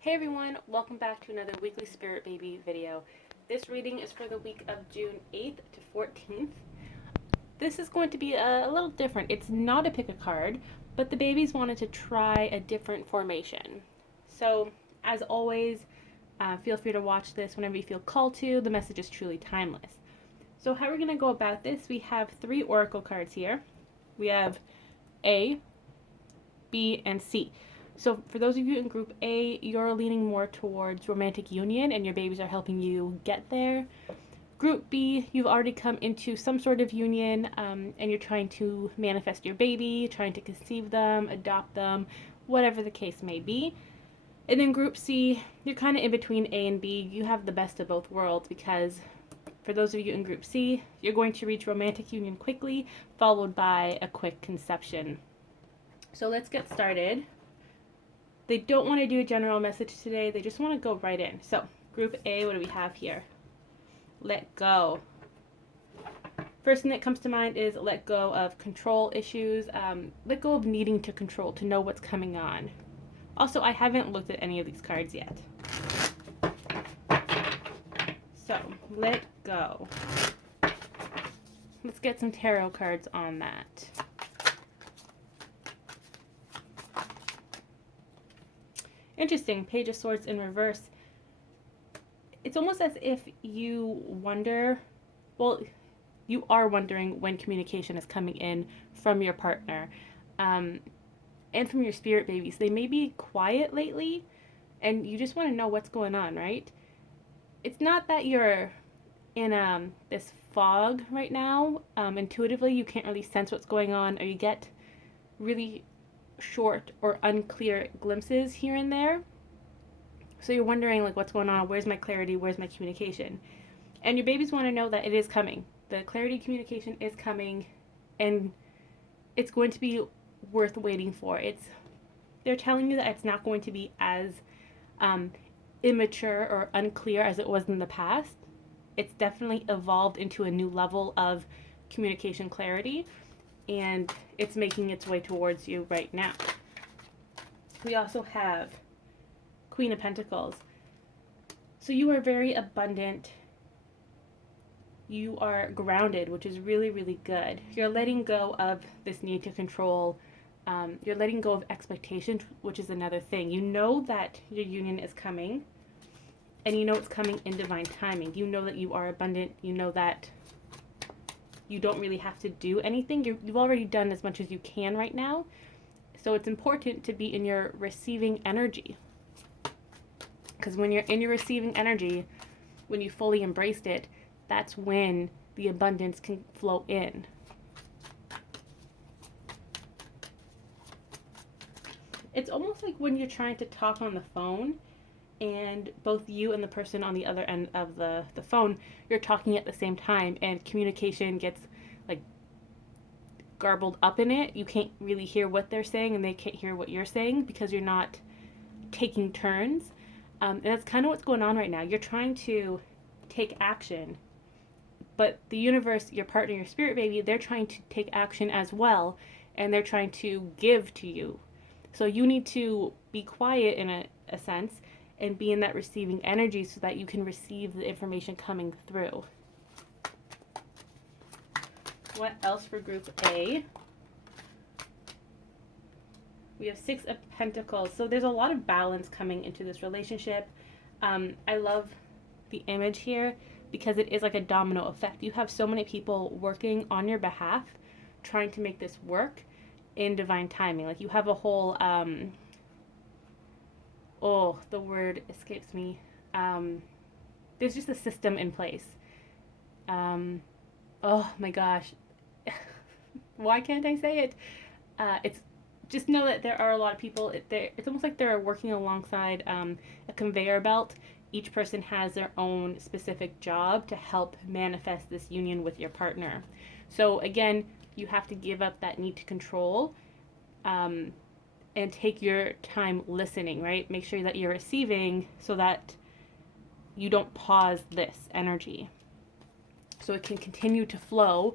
Hey everyone, welcome back to another weekly Spirit Baby video. This reading is for the week of June 8th to 14th. This is going to be a little different. It's not a pick a card, but the babies wanted to try a different formation. So, as always, feel free to watch this whenever you feel called to. The message is truly timeless. So how we're going to go about this, we have 3 oracle cards here. We have A, B, and C. So for those of you in group A, you're leaning more towards romantic union and your babies are helping you get there. Group B, you've already come into some sort of union and you're trying to manifest your baby, trying to conceive them, adopt them, whatever the case may be. And then group C, you're kind of in between A and B. You have the best of both worlds because for those of you in group C, you're going to reach romantic union quickly, followed by a quick conception. So let's get started. They don't want to do a general message today. They just want to go right in. So, group A, what do we have here? Let go. First thing that comes to mind is let go of control issues. Let go of needing to control, to know what's coming on. Also, I haven't looked at any of these cards yet. So, let go. Let's get some tarot cards on that. Interesting, Page of Swords in reverse. It's almost as if you wonder, well, you are wondering when communication is coming in from your partner and from your spirit babies. They may be quiet lately and you just want to know what's going on, right? It's not that you're in this fog right now. Intuitively, you can't really sense what's going on, or you get really short or unclear glimpses here and there. So you're wondering, like, what's going on? Where's my clarity? Where's my communication? And your babies want to know that it is coming. The clarity communication is coming, and it's going to be worth waiting for. They're telling you that it's not going to be as immature or unclear as it was in the past. It's definitely evolved into a new level of communication clarity, and it's making its way towards you right now. We also have Queen of Pentacles. So you are very abundant. You are grounded, which is really, really good. You're letting go of this need to control. You're letting go of expectations, which is another thing. You know that your union is coming, and you know it's coming in divine timing. You know that you are abundant. You know that you don't really have to do anything. You've already done as much as you can right now. So it's important to be in your receiving energy. Because when you're in your receiving energy, when you fully embraced it, that's when the abundance can flow in. It's almost like when you're trying to talk on the phone and both you and the person on the other end of the phone, you're talking at the same time and communication gets like garbled up in it. You can't really hear what they're saying and they can't hear what you're saying because you're not taking turns. And that's kind of what's going on right now. You're trying to take action, but the universe, your partner, your spirit baby, they're trying to take action as well, and they're trying to give to you. So you need to be quiet in a sense and be in that receiving energy so that you can receive the information coming through. What else for group A? We have 6 of Pentacles. So there's a lot of balance coming into this relationship. I love the image here because it is like a domino effect. You have so many people working on your behalf, trying to make this work in divine timing. Like you have a whole, the word escapes me. There's just a system in place. Oh my gosh. Why can't I say it? It's just know that there are a lot of people. It's almost like they're working alongside a conveyor belt. Each person has their own specific job to help manifest this union with your partner. So again, you have to give up that need to control and take your time listening, right? Make sure that you're receiving so that you don't pause this energy. So it can continue to flow.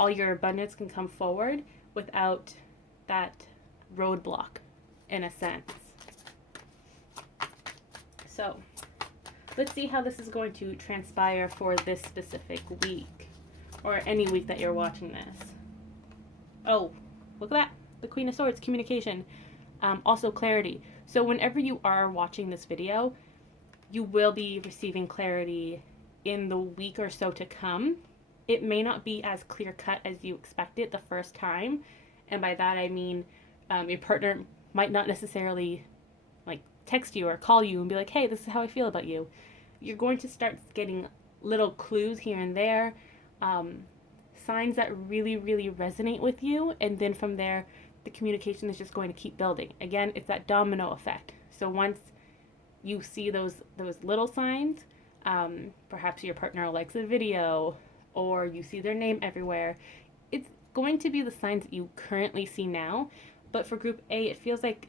All your abundance can come forward without that roadblock, in a sense. So let's see how this is going to transpire for this specific week, or any week that you're watching this. Oh, look at that. The Queen of Swords, communication. Also clarity. So whenever you are watching this video, you will be receiving clarity in the week or so to come. It may not be as clear cut as you expected the first time. And by that I mean your partner might not necessarily like text you or call you and be like, hey, this is how I feel about you. You're going to start getting little clues here and there, signs that really, really resonate with you. And then from there, the communication is just going to keep building. Again, it's that domino effect. So once you see those little signs, perhaps your partner likes a video or you see their name everywhere, it's going to be the signs that you currently see now. But for group A, it feels like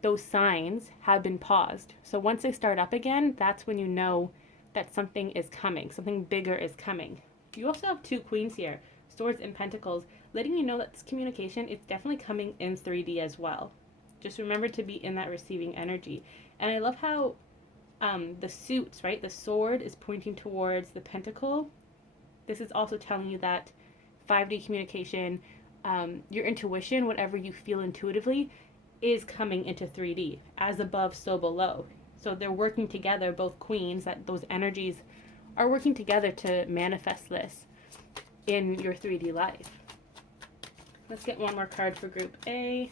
those signs have been paused. So once they start up again, that's when you know that something is coming, something bigger is coming. You also have 2 queens here, swords and pentacles, letting you know that this communication is definitely coming in 3D as well. Just remember to be in that receiving energy. And I love how the suits, right? The sword is pointing towards the pentacle. This is also telling you that 5D communication, your intuition, whatever you feel intuitively, is coming into 3D, as above, so below. So they're working together, both queens, that those energies are working together to manifest this in your 3D life. Let's get one more card for group A.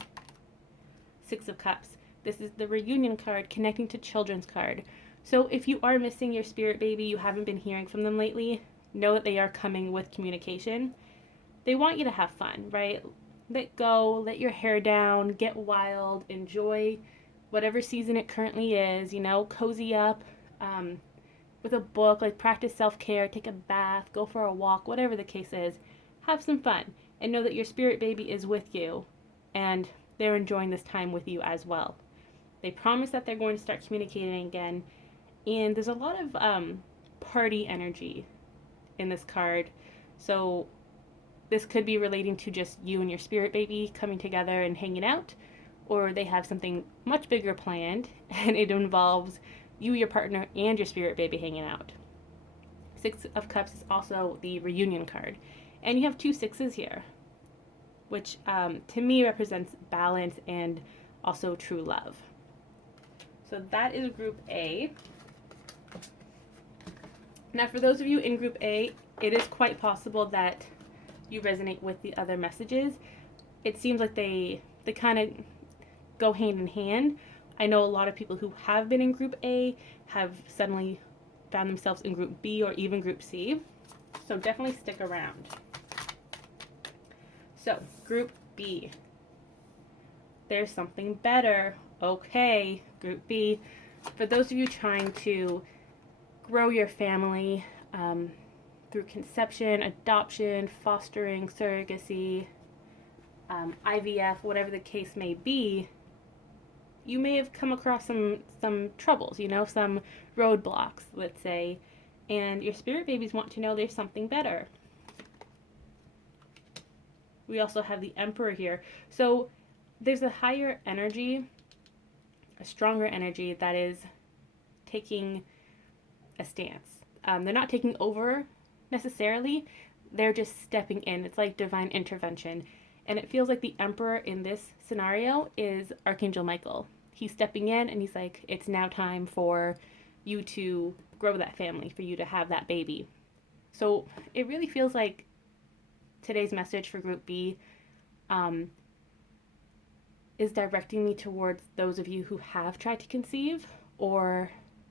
6 of Cups. This is the reunion card, connecting to children's card. So if you are missing your spirit baby, you haven't been hearing from them lately, know that they are coming with communication. They want you to have fun, right? Let go, let your hair down, get wild, enjoy whatever season it currently is, you know, cozy up with a book, like practice self-care, take a bath, go for a walk, whatever the case is. Have some fun and know that your spirit baby is with you and they're enjoying this time with you as well. They promise that they're going to start communicating again, and there's a lot of party energy in this card. So this could be relating to just you and your spirit baby coming together and hanging out, or they have something much bigger planned and it involves you, your partner, and your spirit baby hanging out. 6 of Cups is also the reunion card. And you have 2 sixes here, which to me represents balance and also true love. So that is group A. Now for those of you in group A, it is quite possible that you resonate with the other messages. It seems like they kind of go hand in hand. I know a lot of people who have been in group A have suddenly found themselves in group B or even group C. So definitely stick around. So group B. There's something better. Okay, group B. For those of you trying to grow your family through conception, adoption, fostering, surrogacy, IVF, whatever the case may be, you may have come across some troubles, you know, some roadblocks, let's say, and your spirit babies want to know there's something better. We also have the Emperor here. So there's a higher energy, a stronger energy that is taking a stance. They're not taking over necessarily, they're just stepping in. It's like divine intervention. And it feels like the Emperor in this scenario is Archangel Michael. He's stepping in and he's like, it's now time for you to grow that family, for you to have that baby. So it really feels like today's message for group B is directing me towards those of you who have tried to conceive or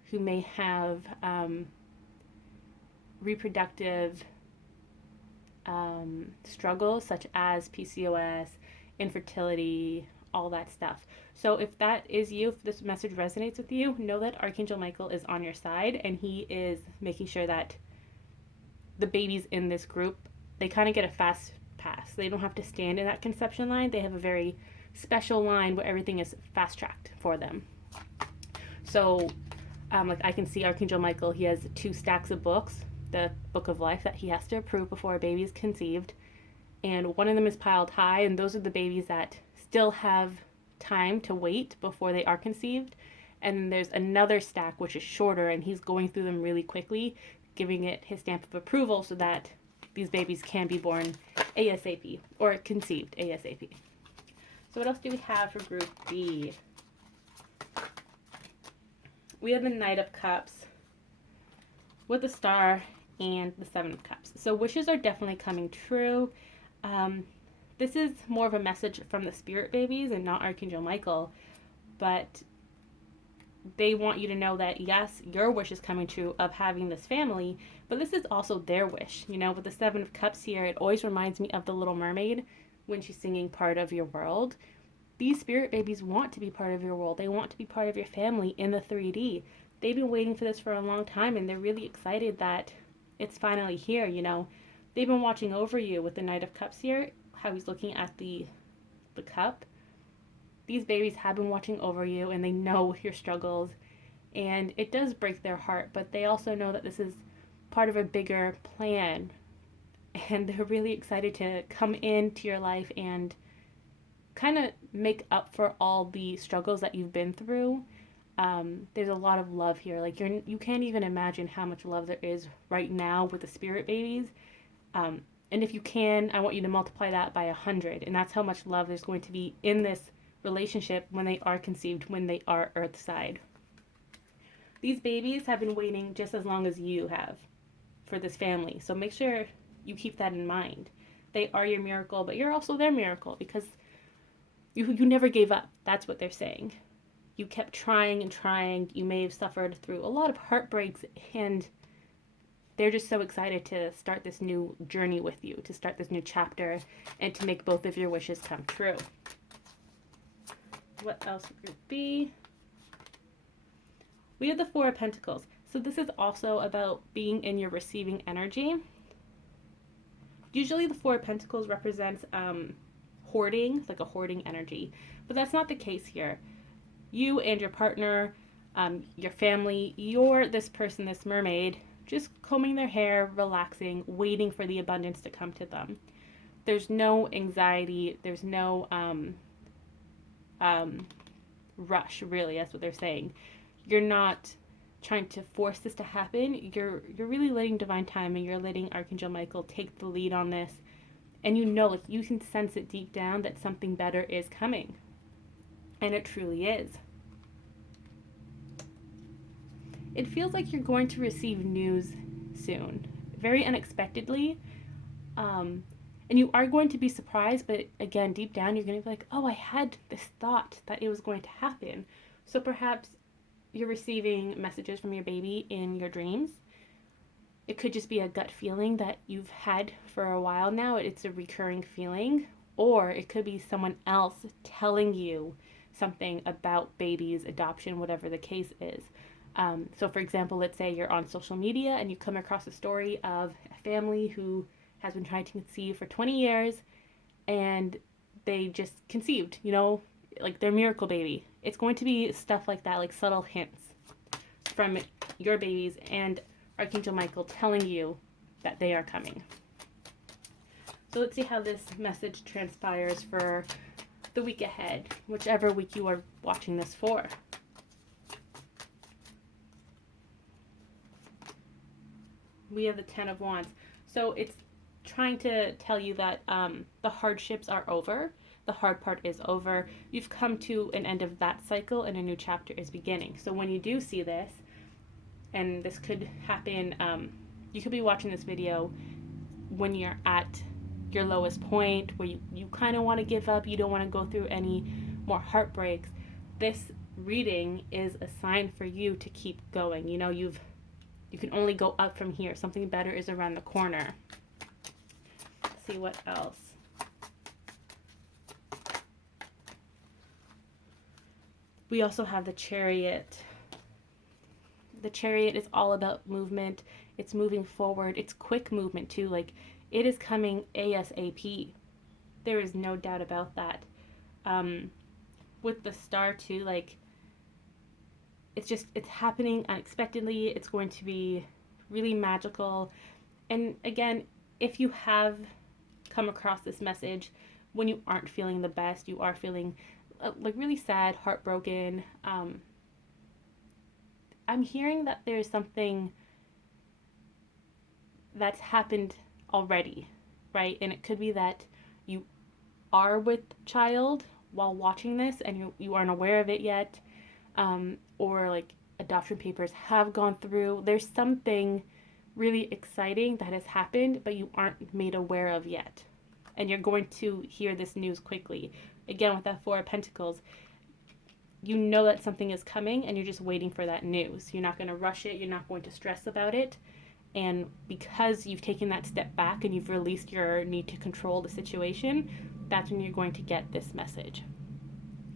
who may have reproductive struggles such as PCOS, infertility, all that stuff. So if that is you, if this message resonates with you, know that Archangel Michael is on your side and he is making sure that the babies in this group, they kind of get a fast pass. They don't have to stand in that conception line. They have a very special line where everything is fast-tracked for them. So like I can see Archangel Michael, he has 2 stacks of books, the Book of Life that he has to approve before a baby is conceived. And one of them is piled high, and those are the babies that still have time to wait before they are conceived. And then there's another stack which is shorter, and he's going through them really quickly, giving it his stamp of approval so that these babies can be born ASAP or conceived ASAP. So what else do we have for group B? We have the Knight of Cups with the Star and the Seven of Cups. So wishes are definitely coming true. This is more of a message from the spirit babies and not Archangel Michael, but they want you to know that yes, your wish is coming true of having this family, but this is also their wish. You know, with the Seven of Cups here, it always reminds me of the Little Mermaid when she's singing Part of Your World. These spirit babies want to be part of your world. They want to be part of your family in the 3D. They've been waiting for this for a long time, and they're really excited that it's finally here, you know. They've been watching over you with the Knight of Cups here, how he's looking at the cup. These babies have been watching over you, and they know your struggles, and it does break their heart, but they also know that this is part of a bigger plan, and they're really excited to come into your life and kind of make up for all the struggles that you've been through. There's a lot of love here. Like you can't even imagine how much love there is right now with the spirit babies. And if you can, I want you to multiply that by 100, and that's how much love there's going to be in this relationship when they are conceived, when they are earthside. These babies have been waiting just as long as you have for this family, so make sure you keep that in mind. They are your miracle, but you're also their miracle because you never gave up. That's what they're saying. You kept trying and trying. You may have suffered through a lot of heartbreaks, and they're just so excited to start this new journey with you, to start this new chapter, and to make both of your wishes come true. What else would it be? We have the Four of Pentacles. So this is also about being in your receiving energy. Usually the Four of Pentacles represents hoarding, like a hoarding energy, but that's not the case here. You and your partner, your family, you're this person, this mermaid, just combing their hair, relaxing, waiting for the abundance to come to them. There's no anxiety, there's no rush, really. That's what they're saying. You're not trying to force this to happen. You're really letting divine timing, you're letting Archangel Michael take the lead on this, and you know, like, you can sense it deep down that something better is coming, and it truly is. It feels like you're going to receive news soon, very unexpectedly, and you are going to be surprised, but again, deep down, you're going to be like, oh, I had this thought that it was going to happen. So perhaps you're receiving messages from your baby in your dreams. It could just be a gut feeling that you've had for a while now. It's a recurring feeling. Or it could be someone else telling you something about babies, adoption, whatever the case is. So for example, let's say you're on social media and you come across a story of a family who has been trying to conceive for 20 years and they just conceived, you know, like their miracle baby. It's going to be stuff like that, like subtle hints from your babies and Archangel Michael telling you that they are coming. So let's see how this message transpires for the week ahead, whichever week you are watching this for. We have the Ten of Wands. So it's trying to tell you that the hardships are over. The hard part is over. You've come to an end of that cycle and a new chapter is beginning. So when you do see this, and this could happen, you could be watching this video when you're at your lowest point, where you kind of want to give up, you don't want to go through any more heartbreaks. This reading is a sign for you to keep going. You know, you can only go up from here. Something better is around the corner. Let's see what else. We also have the Chariot. The Chariot is all about movement. It's moving forward. It's quick movement too. Like, it is coming ASAP. There is no doubt about that. With the Star too, like, it's happening unexpectedly. It's going to be really magical. And again, if you have come across this message when you aren't feeling the best, you are feeling like really sad, heartbroken, I'm hearing that there's something that's happened already, right? And it could be that you are with child while watching this and you aren't aware of it yet, or like adoption papers have gone through. There's something really exciting that has happened, but you aren't made aware of yet. And you're going to hear this news quickly. Again, with that Four of Pentacles, you know that something is coming and you're just waiting for that news. You're not going to rush it. You're not going to stress about it. And because you've taken that step back and you've released your need to control the situation, that's when you're going to get this message.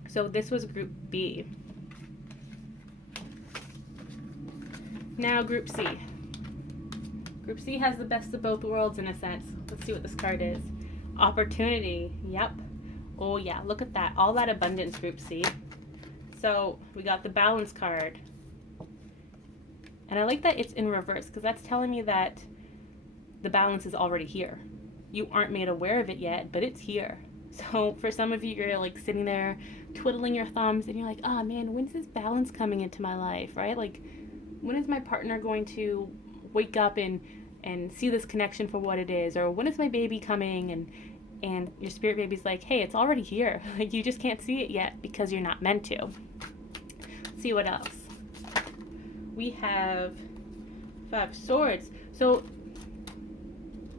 So this was Group B. Now Group C. Group C has the best of both worlds in a sense. Let's see what this card is. Opportunity. Yep. Oh yeah, look at that. All that abundance, Group C. So we got the balance card. And I like that it's in reverse because that's telling me that the balance is already here. You aren't made aware of it yet, but it's here. So for some of you, you're like sitting there twiddling your thumbs and you're like, oh man, when's this balance coming into my life, right? Like, when is my partner going to wake up and see this connection for what it is? Or when is my baby coming? And your spirit baby's like, hey, it's already here. Like, you just can't see it yet because you're not meant to. Let's see what else. We have 5 swords. So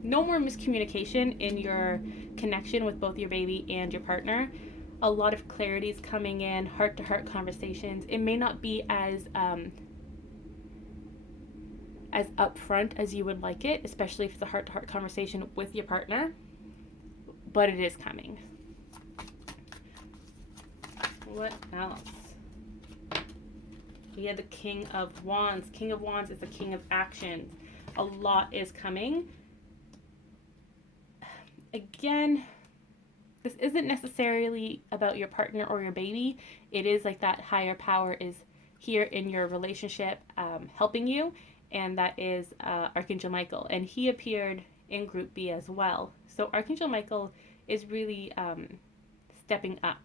no more miscommunication in your connection with both your baby and your partner. A lot of clarity is coming in, heart-to-heart conversations. It may not be as upfront as you would like it, especially if it's a heart-to-heart conversation with your partner, but it is coming. What else? We have the King of Wands. King of Wands is the king of actions. A lot is coming. Again, this isn't necessarily about your partner or your baby. It is like that higher power is here in your relationship, helping you, and that is Archangel Michael. And he appeared in Group B as well. So Archangel Michael is really stepping up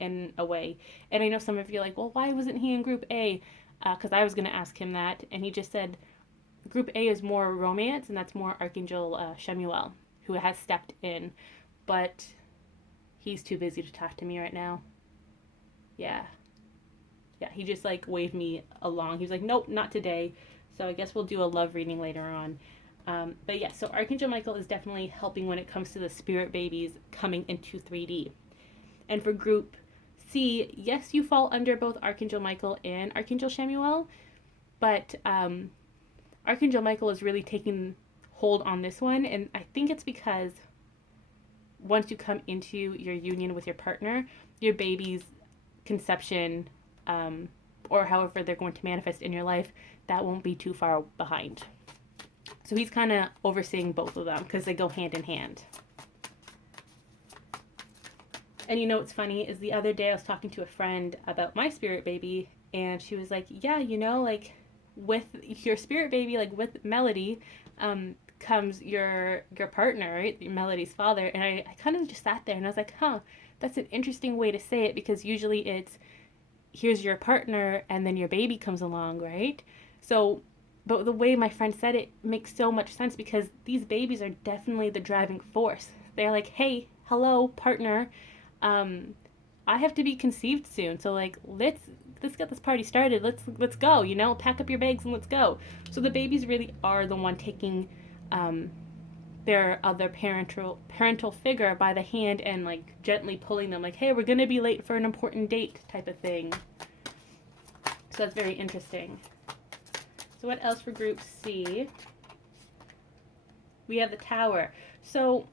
in a way. And I know some of you are like, well, why wasn't he in Group A? Because I was going to ask him that, and he just said Group A is more romance, and that's more Archangel Shemuel, who has stepped in, but he's too busy to talk to me right now. Yeah, he just like waved me along. He was like, nope, not today. So I guess we'll do a love reading later on. But yeah, so Archangel Michael is definitely helping when it comes to the spirit babies coming into 3D. And for Group C, yes, you fall under both Archangel Michael and Archangel Shemuel, but Archangel Michael is really taking hold on this one, and I think it's because once you come into your union with your partner, your baby's conception, or however they're going to manifest in your life, that won't be too far behind. So he's kind of overseeing both of them because they go hand in hand. And you know what's funny is the other day I was talking to a friend about my spirit baby, and she was like, yeah, you know, like with your spirit baby, like with Melody, comes your partner, right? Melody's father. And I kind of just sat there and I was like, huh, that's an interesting way to say it, because usually it's here's your partner and then your baby comes along, right? So, but the way my friend said it makes so much sense, because these babies are definitely the driving force. They're like, hey, hello, partner. I have to be conceived soon. So like, let's get this party started. Let's go, you know, pack up your bags and let's go. So the babies really are the one taking their other parental figure by the hand and like gently pulling them, like, hey, we're gonna be late for an important date type of thing. So that's very interesting. So what else for Group C? We have the Tower. So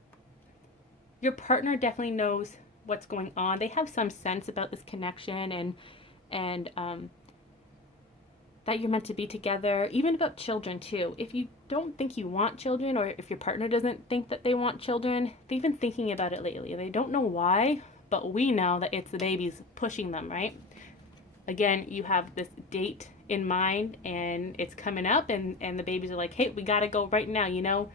your partner definitely knows what's going on. They have some sense about this connection and that you're meant to be together, even about children too. If you don't think you want children, or if your partner doesn't think that they want children, they've been thinking about it lately. They don't know why, but we know that it's the babies pushing them, right? Again, you have this date in mind and it's coming up, and the babies are like, hey, we gotta go right now, you know?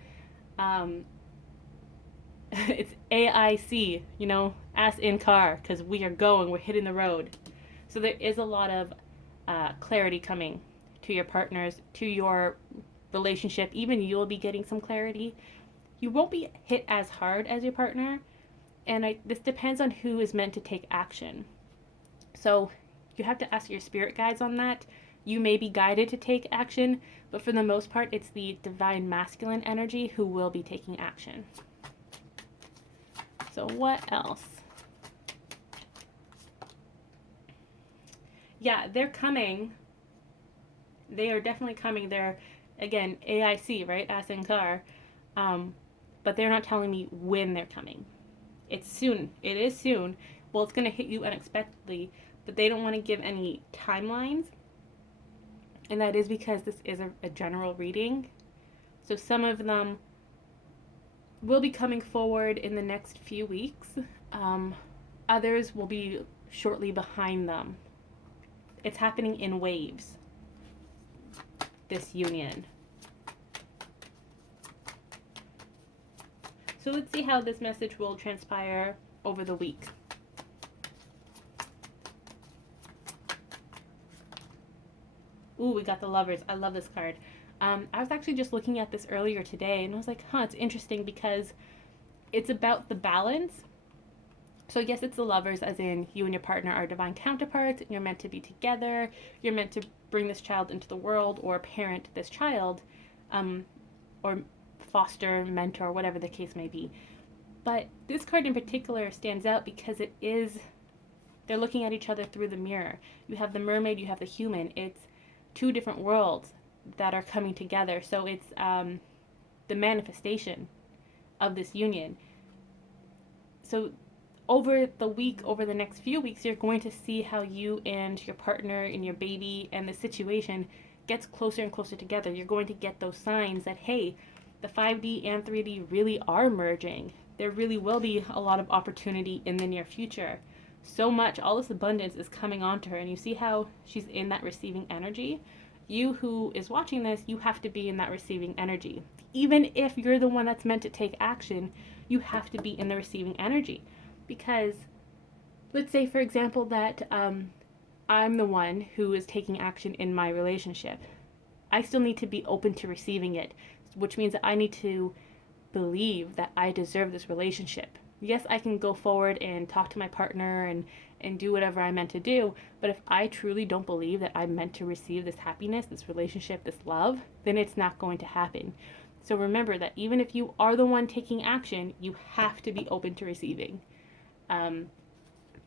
It's AIC, you know, ass in car, because we are going, we're hitting the road. So there is a lot of clarity coming to your partners, to your relationship. Even you'll be getting some clarity. You won't be hit as hard as your partner, and this depends on who is meant to take action. So you have to ask your spirit guides on that. You may be guided to take action, but for the most part, it's the divine masculine energy who will be taking action. So what else? Yeah, they're coming. They are definitely coming. They're, again, AIC, right? As in car. But they're not telling me when they're coming. It's soon. It is soon. Well, it's going to hit you unexpectedly, but they don't want to give any timelines. And that is because this is a general reading. So some of them will be coming forward in the next few weeks. Others will be shortly behind them. It's happening in waves, this union. So let's see how this message will transpire over the week. Ooh, we got the Lovers. I love this card. I was actually just looking at this earlier today, and I was like, it's interesting because it's about the balance. So yes, it's the Lovers, as in you and your partner are divine counterparts, and you're meant to be together. You're meant to bring this child into the world or parent this child, or foster, mentor, whatever the case may be. But this card in particular stands out because they're looking at each other through the mirror. You have the mermaid, you have the human. It's two different worlds that are coming together. So it's the manifestation of this union. So over the next few weeks, you're going to see how you and your partner and your baby and the situation gets closer and closer together. You're going to get those signs that, hey, the 5D and 3D really are merging. There really will be a lot of opportunity in the near future. So much, all this abundance is coming onto her, and you see how she's in that receiving energy. You who is watching this, you have to be in that receiving energy. Even if you're the one that's meant to take action, you have to be in the receiving energy. Because let's say, for example, that I'm the one who is taking action in my relationship. I still need to be open to receiving it, which means that I need to believe that I deserve this relationship. Yes, I can go forward and talk to my partner and do whatever I'm meant to do, but if I truly don't believe that I'm meant to receive this happiness, this relationship, this love, then it's not going to happen. So remember that even if you are the one taking action, you have to be open to receiving.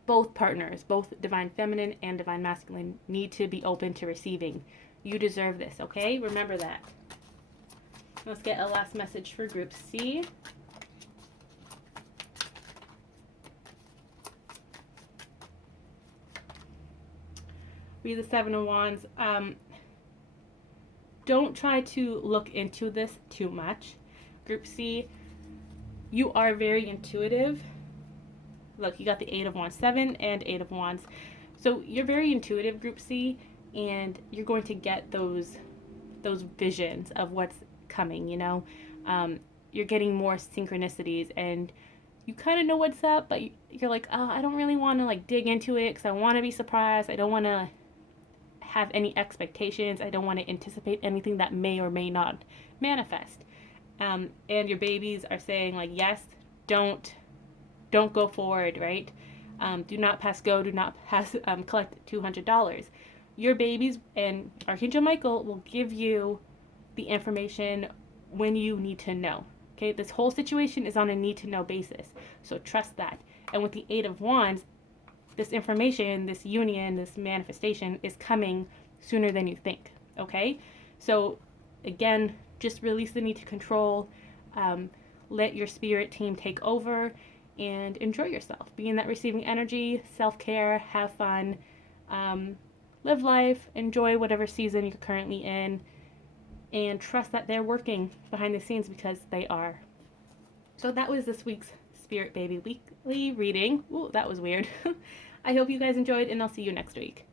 Both partners, both divine feminine and divine masculine, need to be open to receiving. You deserve this, okay? Remember that. Let's get a last message for Group C. Read the Seven of Wands. Don't try to look into this too much. Group C, you are very intuitive. Look, you got the 8 of Wands, 7 and 8 of Wands. So you're very intuitive, Group C, and you're going to get those visions of what's coming, you know. You're getting more synchronicities, and you kind of know what's up, but you're like, I don't really want to like dig into it because I want to be surprised. I don't want to have any expectations. I don't want to anticipate anything that may or may not manifest. And your babies are saying like, yes, don't go forward, right? Do not pass go. Do not pass collect $200. Your babies and Archangel Michael will give you the information when you need to know. Okay, this whole situation is on a need to know basis, so trust that. And with the 8 of Wands, this information, this union, this manifestation is coming sooner than you think. Okay, so again, just release the need to control. Let your spirit team take over and enjoy yourself. Be in that receiving energy, self-care, have fun, live life, enjoy whatever season you're currently in, and trust that they're working behind the scenes because they are. So that was this week's Spirit Baby Weekly reading. Ooh, that was weird. I hope you guys enjoyed, and I'll see you next week.